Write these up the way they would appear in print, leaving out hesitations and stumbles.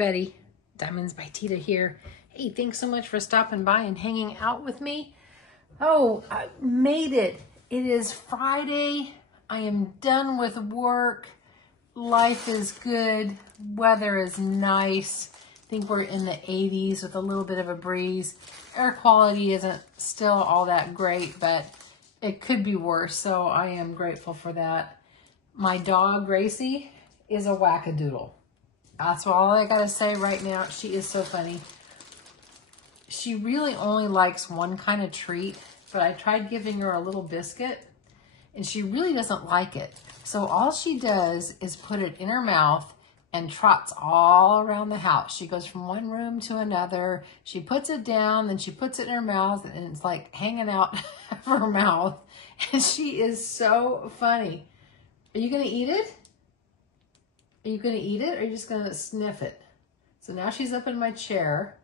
everybody, Diamonds by Teeda here. Hey, thanks so much for stopping by and hanging out with me. Oh, I made it. It is Friday. I am done with work. Life is good. Weather is nice. I think we're in the 80s with a little bit of a breeze. Air quality isn't still all that great, but it could be worse, so I am grateful for that. My dog, Gracie, is a wackadoodle. That's all I gotta say right now. She is so funny. She really only likes one kind of treat, but I tried giving her a little biscuit, and she really doesn't like it. So all she does is put it in her mouth and trots all around the house. She goes from one room to another. She puts it down, then she puts it in her mouth, and it's like hanging out of her mouth. And she is so funny. Are you gonna eat it? Are you gonna eat it, or are you just gonna sniff it? So now she's up in my chair.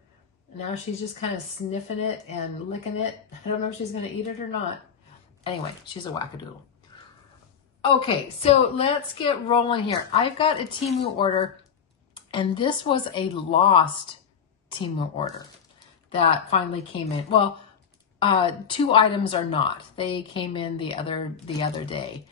Now she's just kind of sniffing it and licking it. I don't know if she's gonna eat it or not. Anyway, she's a wackadoodle. Okay, so let's get rolling here. I've got a TEMU order, and this was a lost TEMU order that finally came in. Well, 2 items are not. They came in the other day.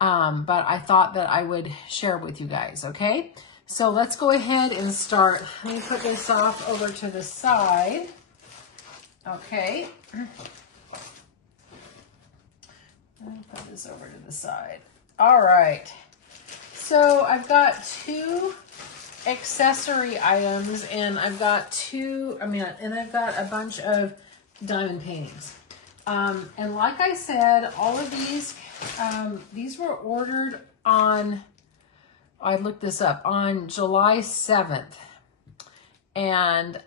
But I thought that I would share with you guys, okay? So let's go ahead and start. Let me put this off over to the side. Okay. I'll put this over to the side. All right. So I've got 2 accessory items, and I've got I've got a bunch of diamond paintings. And like I said, all of these were ordered on, I looked this up, on July 7th. And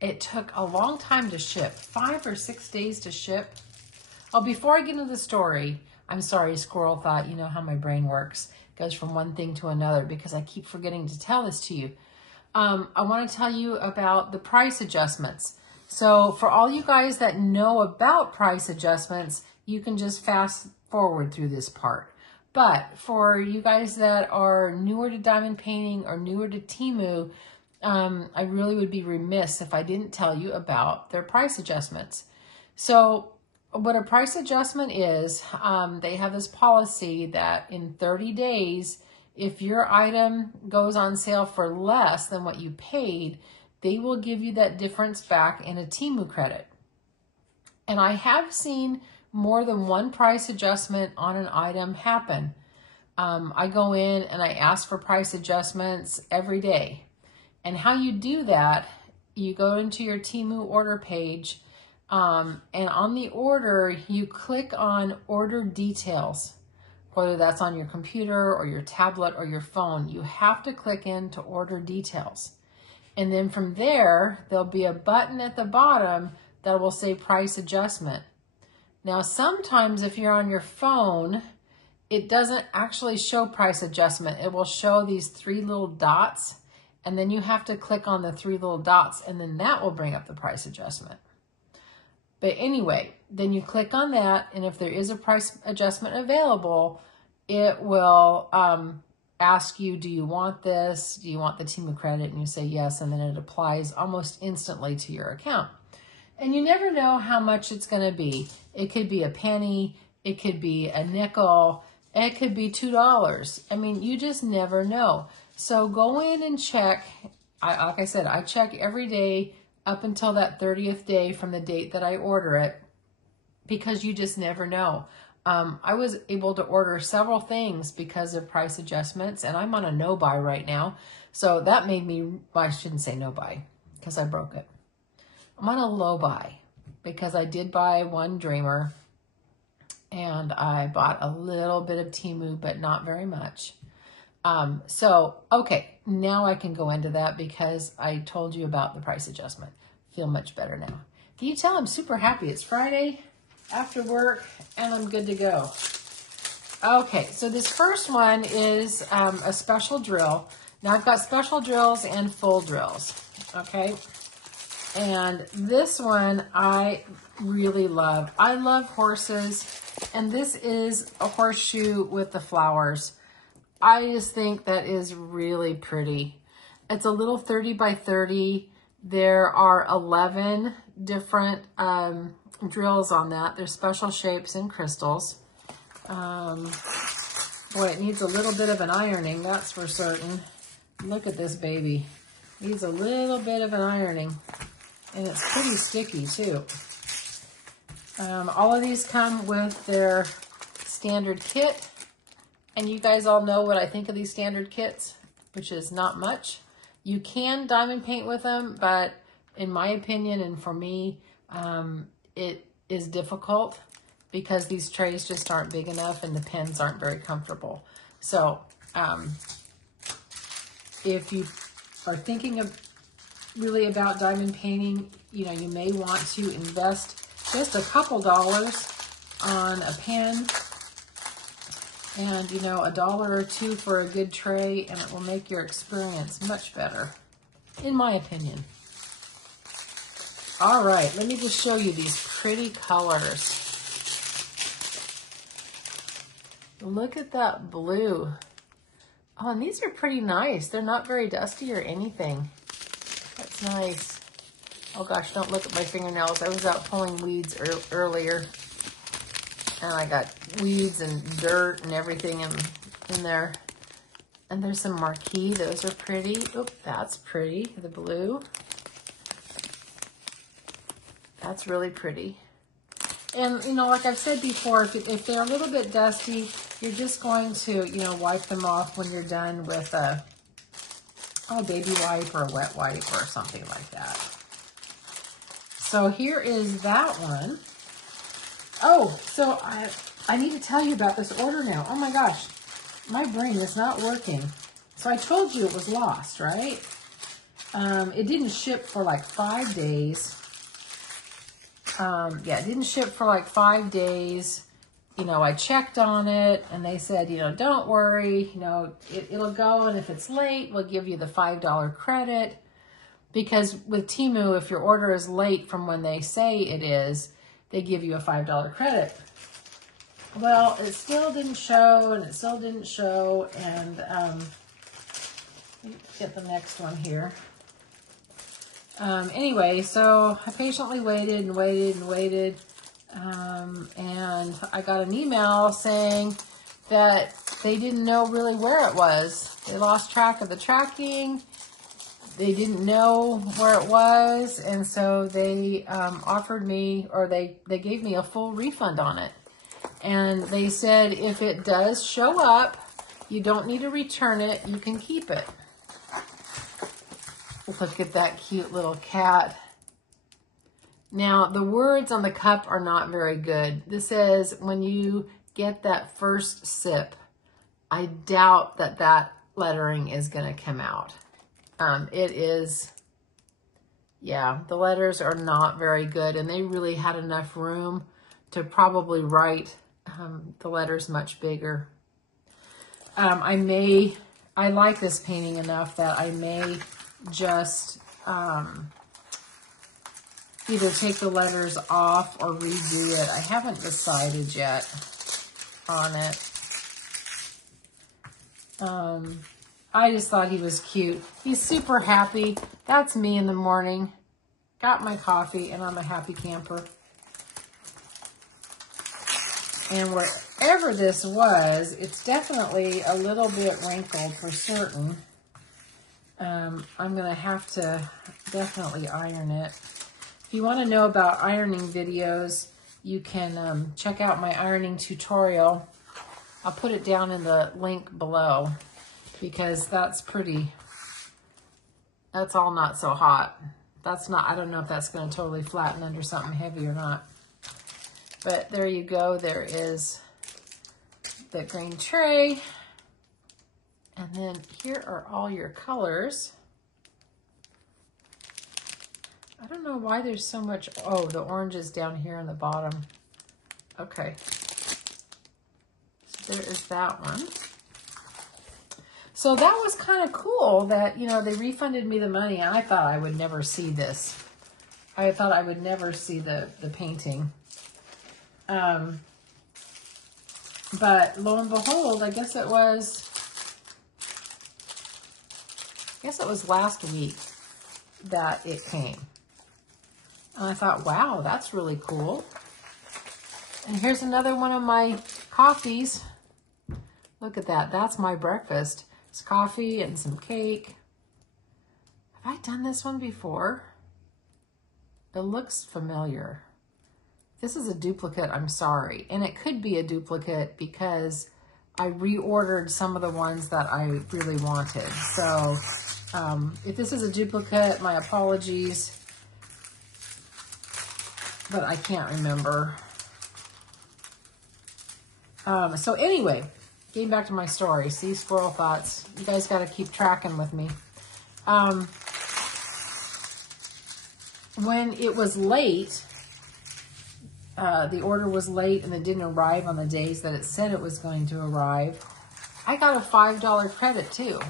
it took a long time to ship, 5 or 6 days to ship. Oh, before I get into the story, I'm sorry, Squirrel Thought, you know how my brain works. It goes from one thing to another because I keep forgetting to tell this to you. I want to tell you about the price adjustments. So for all you guys that know about price adjustments, you can just fast forward through this part. But for you guys that are newer to diamond painting or newer to TEMU, I really would be remiss if I didn't tell you about their price adjustments. So what a price adjustment is, they have this policy that in 30 days, if your item goes on sale for less than what you paid, they will give you that difference back in a TEMU credit. And I have seen more than one price adjustment on an item happen. I go in and I ask for price adjustments every day. And how you do that, you go into your TEMU order page, and on the order, you click on order details, whether that's on your computer or your tablet or your phone. You have to click into order details. And then from there, there'll be a button at the bottom that will say price adjustment. Now, sometimes if you're on your phone, it doesn't actually show price adjustment. It will show these 3 little dots, and then you have to click on the 3 little dots, and then that will bring up the price adjustment. But anyway, then you click on that, and if there is a price adjustment available, it will ask you, do you want this? Do you want the TEMU credit? And you say yes, and then it applies almost instantly to your account. And you never know how much it's going to be. It could be a penny, it could be a nickel, it could be $2. I mean, you just never know. So go in and check. Like I said, I check every day up until that 30th day from the date that I order it, because you just never know. I was able to order several things because of price adjustments, and I'm on a no-buy right now. So that made me, well, I shouldn't say no-buy because I broke it. I'm on a low buy because I did buy one Dreamer, and I bought a little bit of TEMU, but not very much. Okay, now I can go into that because I told you about the price adjustment. Feel much better now. Can you tell I'm super happy? It's Friday after work, and I'm good to go. Okay, so this first one is a special drill. Now I've got special drills and full drills, okay? And this one I really love. I love horses, and this is a horseshoe with the flowers. I just think that is really pretty. It's a little 30 by 30. There are 11 different drills on that. There's special shapes and crystals. Boy, it needs a little bit of an ironing, that's for certain. Look at this baby. Needs a little bit of an ironing. And it's pretty sticky too. All of these come with their standard kit. And you guys all know what I think of these standard kits, which is not much. You can diamond paint with them, but in my opinion and for me, it is difficult because these trays just aren't big enough and the pens aren't very comfortable. So if you are thinking of really about diamond painting, you know, you may want to invest just a couple dollars on a pen and, you know, $1 or $2 for a good tray, and it will make your experience much better, in my opinion. All right, let me just show you these pretty colors. Look at that blue. Oh, and these are pretty nice. They're not very dusty or anything. That's nice. Oh gosh, don't look at my fingernails. I was out pulling weeds earlier, and I got weeds and dirt and everything in there. And there's some marquee. Those are pretty. Oop, that's pretty. The blue. That's really pretty. And, you know, like I've said before, if they're a little bit dusty, you're just going to, you know, wipe them off when you're done with a baby wipe or a wet wipe or something like that. So here is that one. Oh, so I need to tell you about this order now. Oh my gosh, my brain is not working. So I told you it was lost, right? It didn't ship for like 5 days. Yeah, it didn't ship for like 5 days. You know, I checked on it and they said, you know, don't worry, you know, it'll go, and if it's late, we'll give you the $5 credit. Because with TEMU, if your order is late from when they say it is, they give you a $5 credit. Well, it still didn't show, and it still didn't show, and let me get the next one here. Anyway, so I patiently waited and waited and waited, and I got an email saying that they didn't know really where it was. They lost track of the tracking. They didn't know where it was, and so they offered me, or they gave me a full refund on it. And they said if it does show up, you don't need to return it, you can keep it. Look at that cute little cat. Now, the words on the cup are not very good. This says, when you get that first sip, I doubt that that lettering is going to come out. It is, yeah, the letters are not very good, and they really had enough room to probably write the letters much bigger. I like this painting enough that I may just either take the letters off or redo it. I haven't decided yet on it. I just thought he was cute. He's super happy. That's me in the morning. Got my coffee, and I'm a happy camper. And wherever this was, it's definitely a little bit wrinkled for certain. I'm going to have to definitely iron it. If you want to know about ironing videos, you can check out my ironing tutorial. I'll put it down in the link below, because that's all not so hot. That's not, I don't know if that's going to totally flatten under something heavy or not. But there you go. There is the green tray. And then here are all your colors. I don't know why there's so much, oh, the orange is down here on the bottom. Okay. So there is that one. So that was kind of cool that, you know, they refunded me the money, and I thought I would never see this. I thought I would never see the painting. But lo and behold, I guess it was I guess it was last week that it came. And I thought, wow, that's really cool. And here's another one of my coffees. Look at that. That's my breakfast. It's coffee and some cake. Have I done this one before? It looks familiar. This is a duplicate, I'm sorry. And it could be a duplicate because I reordered some of the ones that I really wanted. So if this is a duplicate, my apologies. But I can't remember. So anyway, getting back to my story. See, squirrel thoughts. You guys got to keep tracking with me. When it was late, the order was late and it didn't arrive on the days that it said it was going to arrive, I got a $5 credit too.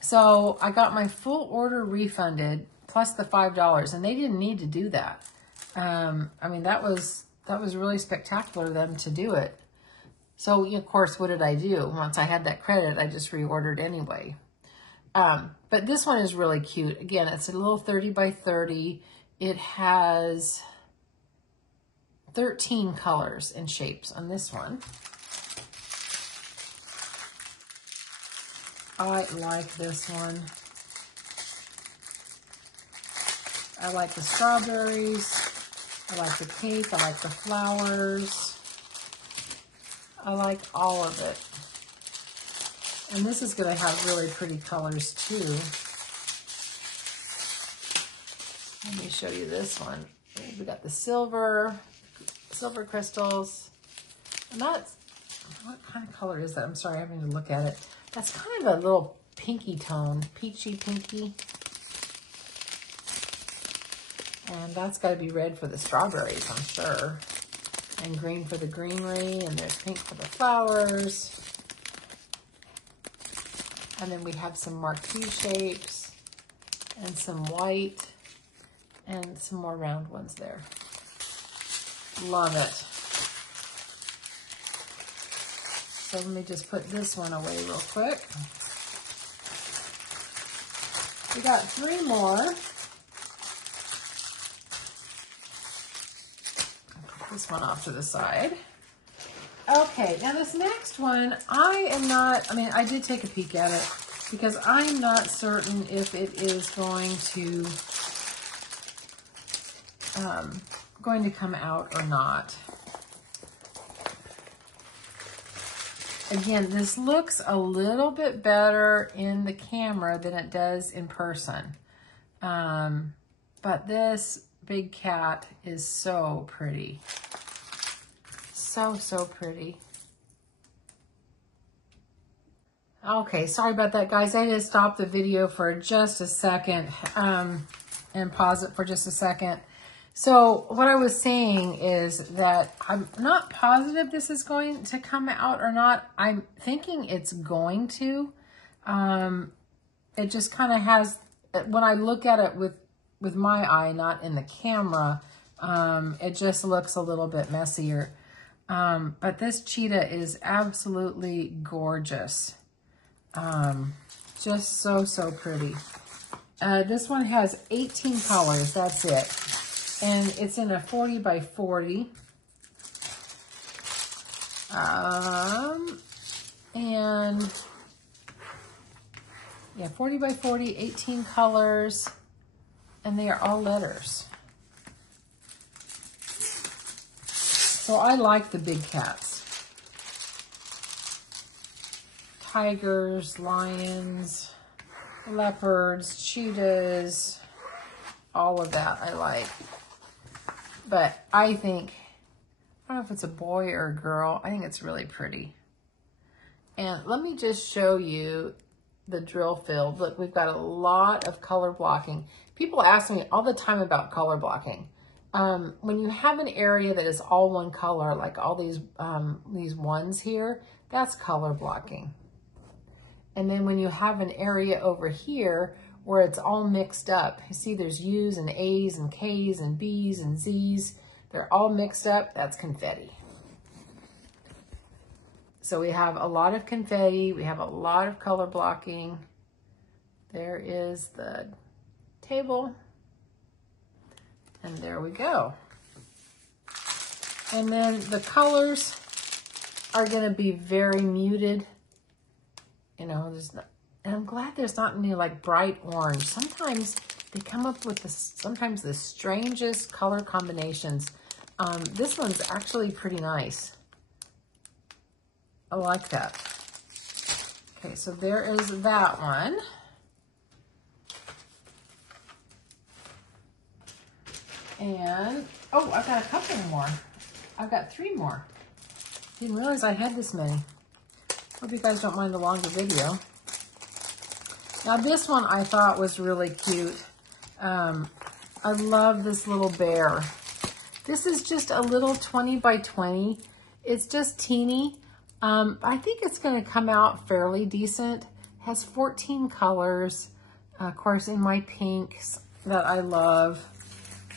So I got my full order refunded plus the $5, and they didn't need to do that. I mean, that was really spectacular of them to do it. So, of course, what did I do? Once I had that credit, I just reordered anyway. But this one is really cute. Again, it's a little 30 by 30. It has 13 colors and shapes on this one. I like this one. I like the strawberries. I like the cake. I like the flowers. I like all of it. And this is going to have really pretty colors too. Let me show you this one. We got the silver crystals. And that's, what kind of color is that? I'm sorry, I'm having to look at it. That's kind of a little pinky tone, peachy pinky. And that's got to be red for the strawberries, I'm sure. And green for the greenery, and there's pink for the flowers. And then we have some marquee shapes, and some white, and some more round ones there. Love it. So let me just put this one away real quick. We got 3 more. This one off to the side. Okay, now this next one, I did take a peek at it because I'm not certain if it is going to come out or not. Again, this looks a little bit better in the camera than it does in person. But this big cat is so pretty. So pretty. Okay, sorry about that, guys. I had to stop the video for just a second and pause it for just a second. So what I was saying is that I'm not positive this is going to come out or not. I'm thinking it's going to. It just kind of has, when I look at it with my eye, not in the camera, it just looks a little bit messier. But this cheetah is absolutely gorgeous. Just so pretty. This one has 18 colors, that's it. And it's in a 40 by 40. And yeah, 40 by 40, 18 colors, and they are all letters. So I like the big cats. Tigers, lions, leopards, cheetahs, all of that I like. But I think, I don't know if it's a boy or a girl, I think it's really pretty. And let me just show you the drill field. Look, we've got a lot of color blocking. People ask me all the time about color blocking. When you have an area that is all one color, like all these ones here, that's color blocking. And then when you have an area over here where it's all mixed up, you see there's U's and A's and K's and B's and Z's, they're all mixed up, that's confetti. So we have a lot of confetti, we have a lot of color blocking. There is the table. And there we go. And then the colors are going to be very muted. You know, and I'm glad there's not any like bright orange. Sometimes they come up with sometimes the strangest color combinations. This one's actually pretty nice. I like that. Okay, so there is that one. And, oh, I've got a couple more. I've got 3 more. Didn't realize I had this many. Hope you guys don't mind the longer video. Now this one I thought was really cute. I love this little bear. This is just a little 20 by 20. It's just teeny. I think it's going to come out fairly decent. It has 14 colors. Of course, in my pinks that I love.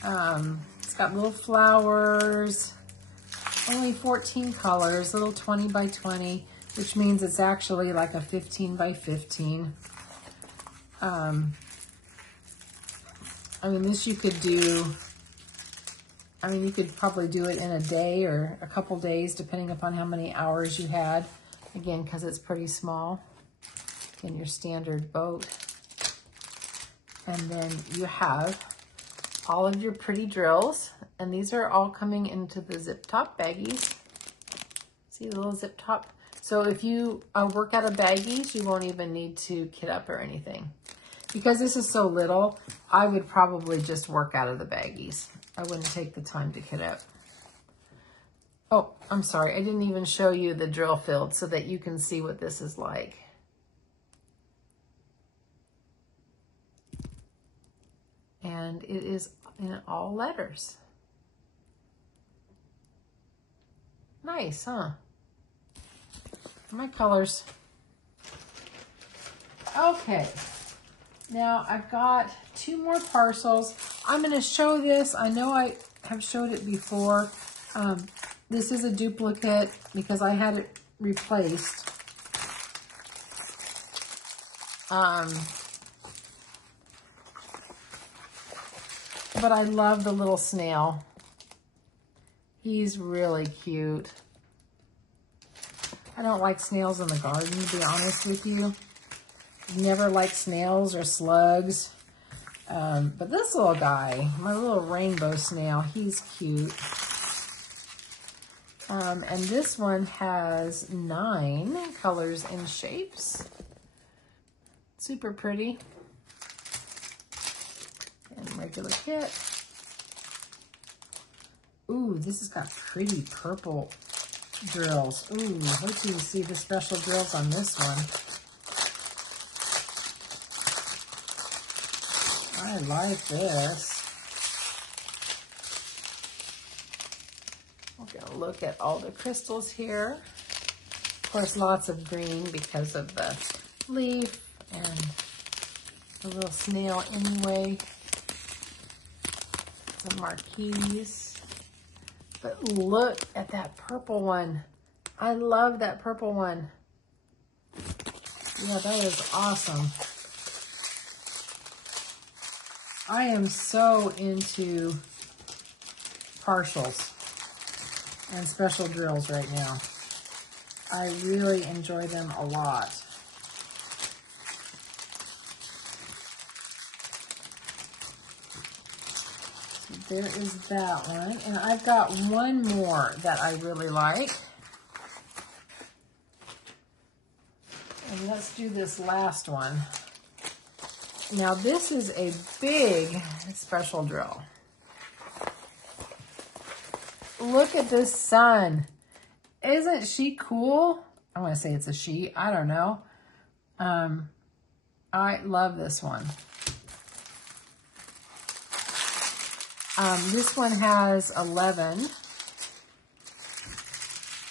It's got little flowers, only 14 colors, little 20 by 20, which means it's actually like a 15 by 15. I mean, this you could do, I mean, you could probably do it in a day or a couple days, depending upon how many hours you had. Again, because it's pretty small. In your standard boat. And then you have all of your pretty drills, and these are all coming into the zip top baggies. See the little zip top? So if you work out of baggies, you won't even need to kit up or anything. Because this is so little, I would probably just work out of the baggies. I wouldn't take the time to kit up. Oh, I'm sorry, I didn't even show you the drill field so that you can see what this is like. And it is in all letters. Nice, huh? My colors. Okay. Now I've got 2 more parcels. I'm going to show this. I know I have showed it before. This is a duplicate because I had it replaced. But I love the little snail. He's really cute. I don't like snails in the garden, to be honest with you. Never liked snails or slugs. But this little guy, my little rainbow snail, he's cute. And this one has 9 colors and shapes. Super pretty. And regular kit. Ooh, this has got pretty purple drills. Ooh, wait till you see the special drills on this one. I like this. We're gonna look at all the crystals here. Of course, lots of green because of the leaf and the little snail anyway. Some marquees. But look at that purple one. I love that purple one. Yeah, that is awesome. I am so into partials and special drills right now. I really enjoy them a lot. So there is that one. And I've got one more that I really like. And let's do this last one. Now this is a big special drill. Look at this sun. Isn't she cool? I want to say it's a she. I don't know. I love this one. This one has 11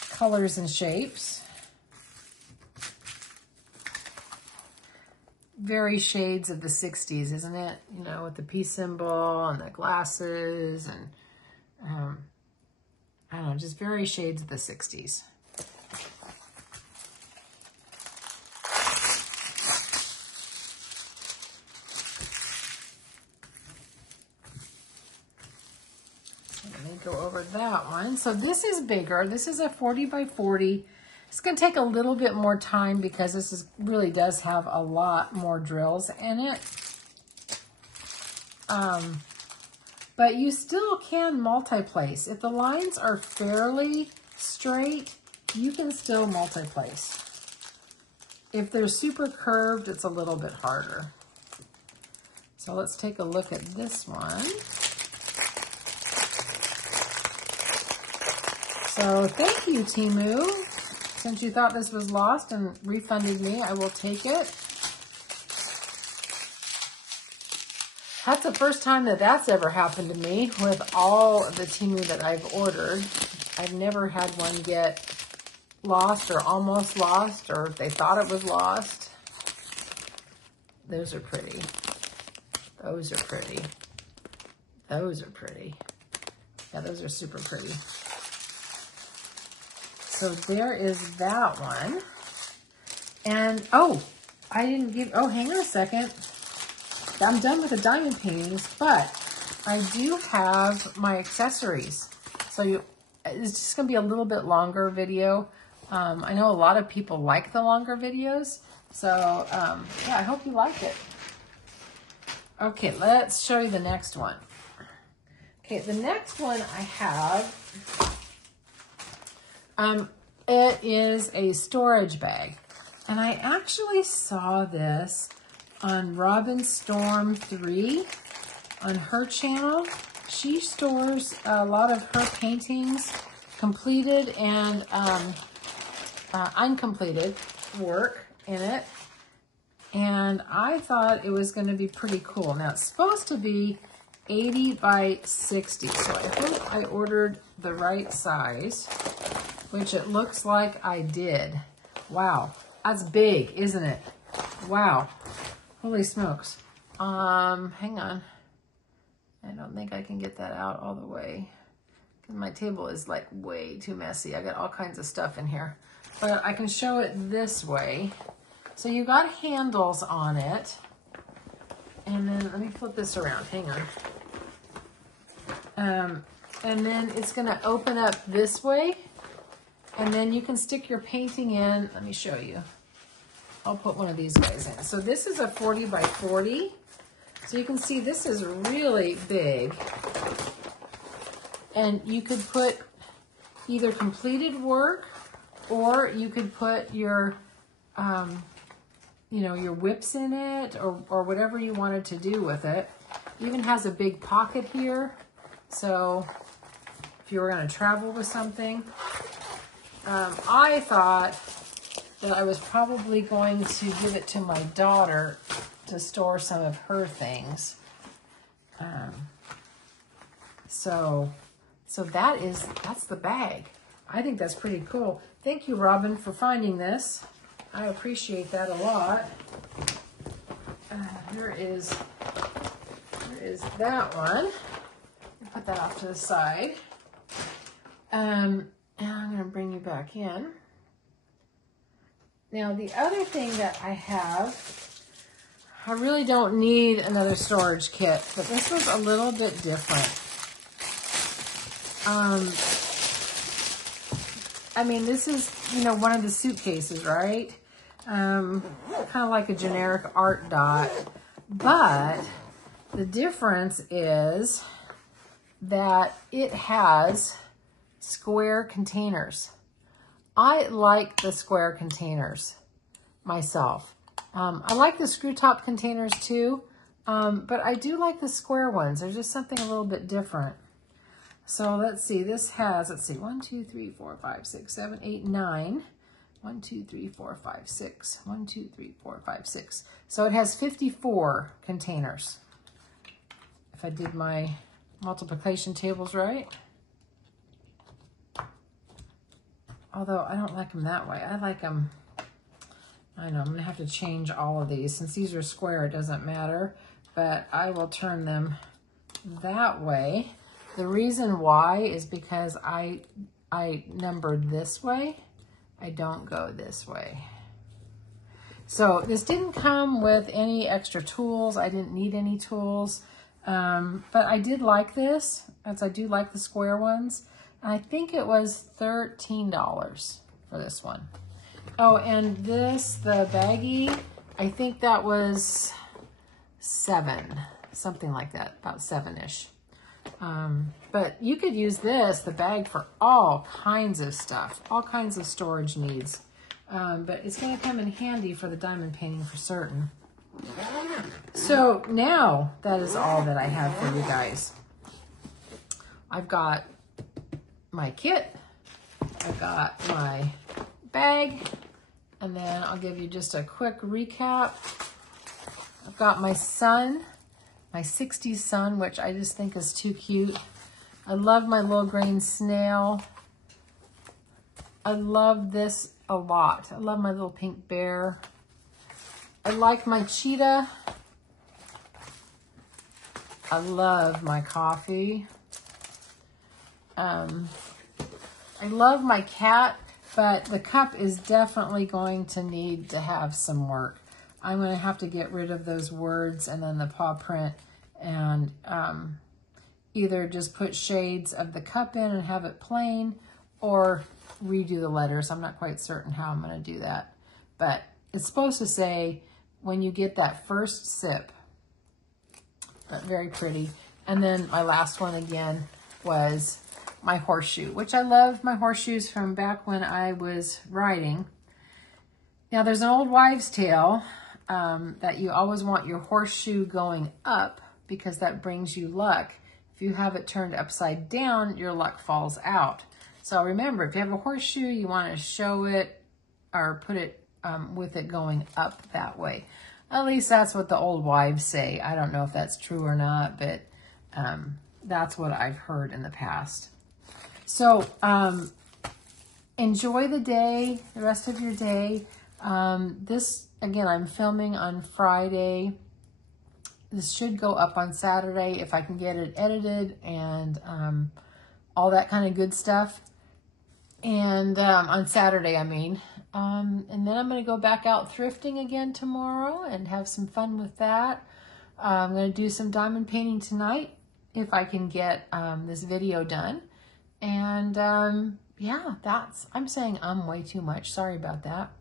colors and shapes. Very shades of the 60s, isn't it? You know, with the peace symbol and the glasses and, I don't know, just very shades of the 60s. go over that one. So this is bigger. This is a 40 by 40. It's going to take a little bit more time because this is really does have a lot more drills in it. But you still can multi-place. If the lines are fairly straight, you can still multi-place. If they're super curved, it's a little bit harder. So let's take a look at this one. So thank you, TEMU. Since you thought this was lost and refunded me, I will take it. That's the first time that that's ever happened to me with all of the TEMU that I've ordered. I've never had one get lost or almost lost, or if they thought it was lost. Those are pretty. Those are pretty. Those are pretty. Yeah, those are super pretty. So there is that one. And, oh, I didn't give, oh, hang on a second. I'm done with the diamond paintings, but I do have my accessories. So it's just going to be a little bit longer video. I know a lot of people like the longer videos. So, yeah, I hope you like it. Okay, let's show you the next one. Okay, the next one I have, it is a storage bag. And I actually saw this on Robin Storm 3 on her channel. She stores a lot of her paintings, completed and uncompleted work in it. And I thought it was going to be pretty cool. Now, it's supposed to be 80 by 60, so I hope I ordered the right size, which it looks like I did. Wow, that's big, isn't it? Wow, holy smokes. Hang on. I don't think I can get that out all the way, because my table is like way too messy. I got all kinds of stuff in here, but I can show it this way. So you got handles on it, and then let me flip this around, hang on. And then it's gonna open up this way, and then you can stick your painting in. Let me show you. I'll put one of these guys in. So this is a 40 by 40. So you can see this is really big. And you could put either completed work, or you could put your, you know, your whips in it, or whatever you wanted to do with it. It even has a big pocket here. So if you were going to travel with something, I thought that I was probably going to give it to my daughter to store some of her things. So that's the bag. I think that's pretty cool. Thank you, Robin, for finding this. I appreciate that a lot. Here is that one. Put that off to the side. And I'm going to bring you back in. Now, the other thing that I have, I really don't need another storage kit, but this was a little bit different. I mean, this is, you know, one of the suitcases, right? Kind of like a generic ArtDot, but the difference is that it has square containers. I like the square containers myself. I like the screw top containers too, but I do like the square ones. There's just something a little bit different. So let's see, this has, let's see, 1, 2, 3, 4, 5, 6, 7, 8, 9. 1, 2, 3, 4, 5, 6. 1, 2, 3, 4, 5, 6. So it has 54 containers. If I did my multiplication tables right. Although I don't like them that way. I like them, I know, I'm going to have to change all of these. Since these are square, it doesn't matter. But I will turn them that way. The reason why is because I numbered this way. I don't go this way. So this didn't come with any extra tools. I didn't need any tools. But I did like this. as I do like the square ones. And I think it was $13 for this one. Oh, and this, the baggie, I think that was $7, something like that, about $7-ish. But you could use this, the bag, for all kinds of stuff, all kinds of storage needs. But it's going to come in handy for the diamond painting for certain. So now that is all that I have for you guys. I've got my kit, I've got my bag, and then I'll give you just a quick recap. I've got my sun, my 60s sun, which I just think is too cute. I love my little green snail. I love this a lot. I love my little pink bear. I like my cheetah. I love my coffee. I love my cat, but the cup is definitely going to need to have some work. I'm going to have to get rid of those words and then the paw print, and either just put shades of the cup in and have it plain, or redo the letters. I'm not quite certain how I'm going to do that. But it's supposed to say, when you get that first sip. But very pretty. And then my last one again was my horseshoe, which I love my horseshoes from back when I was riding. Now there's an old wives' tale that you always want your horseshoe going up because that brings you luck. If you have it turned upside down, your luck falls out. So remember, if you have a horseshoe, you want to show it or put it with it going up that way. At least that's what the old wives say. I don't know if that's true or not, but that's what I've heard in the past. So enjoy the day, the rest of your day. This, again, I'm filming on Friday. This should go up on Saturday if I can get it edited and all that kind of good stuff. And on Saturday, I mean. And then I'm going to go back out thrifting again tomorrow and have some fun with that. I'm going to do some diamond painting tonight if I can get this video done. And yeah, I'm saying way too much. Sorry about that.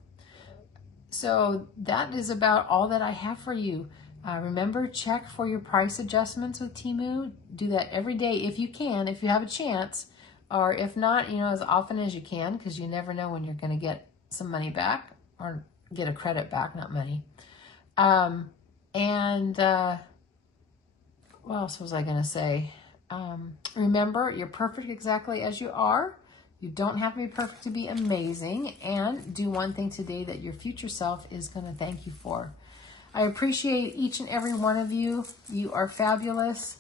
So that is about all that I have for you. Remember, check for your price adjustments with TEMU. Do that every day if you can, if you have a chance. Or if not, as often as you can, because you never know when you're going to get some money back or get a credit back, not money. What else was I going to say? Remember, you're perfect exactly as you are. You don't have to be perfect to be amazing. And do one thing today that your future self is going to thank you for. I appreciate each and every one of you. You are fabulous.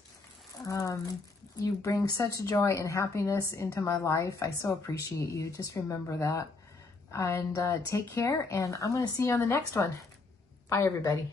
You bring such joy and happiness into my life. I so appreciate you. Just remember that. And take care. And I'm going to see you on the next one. Bye, everybody.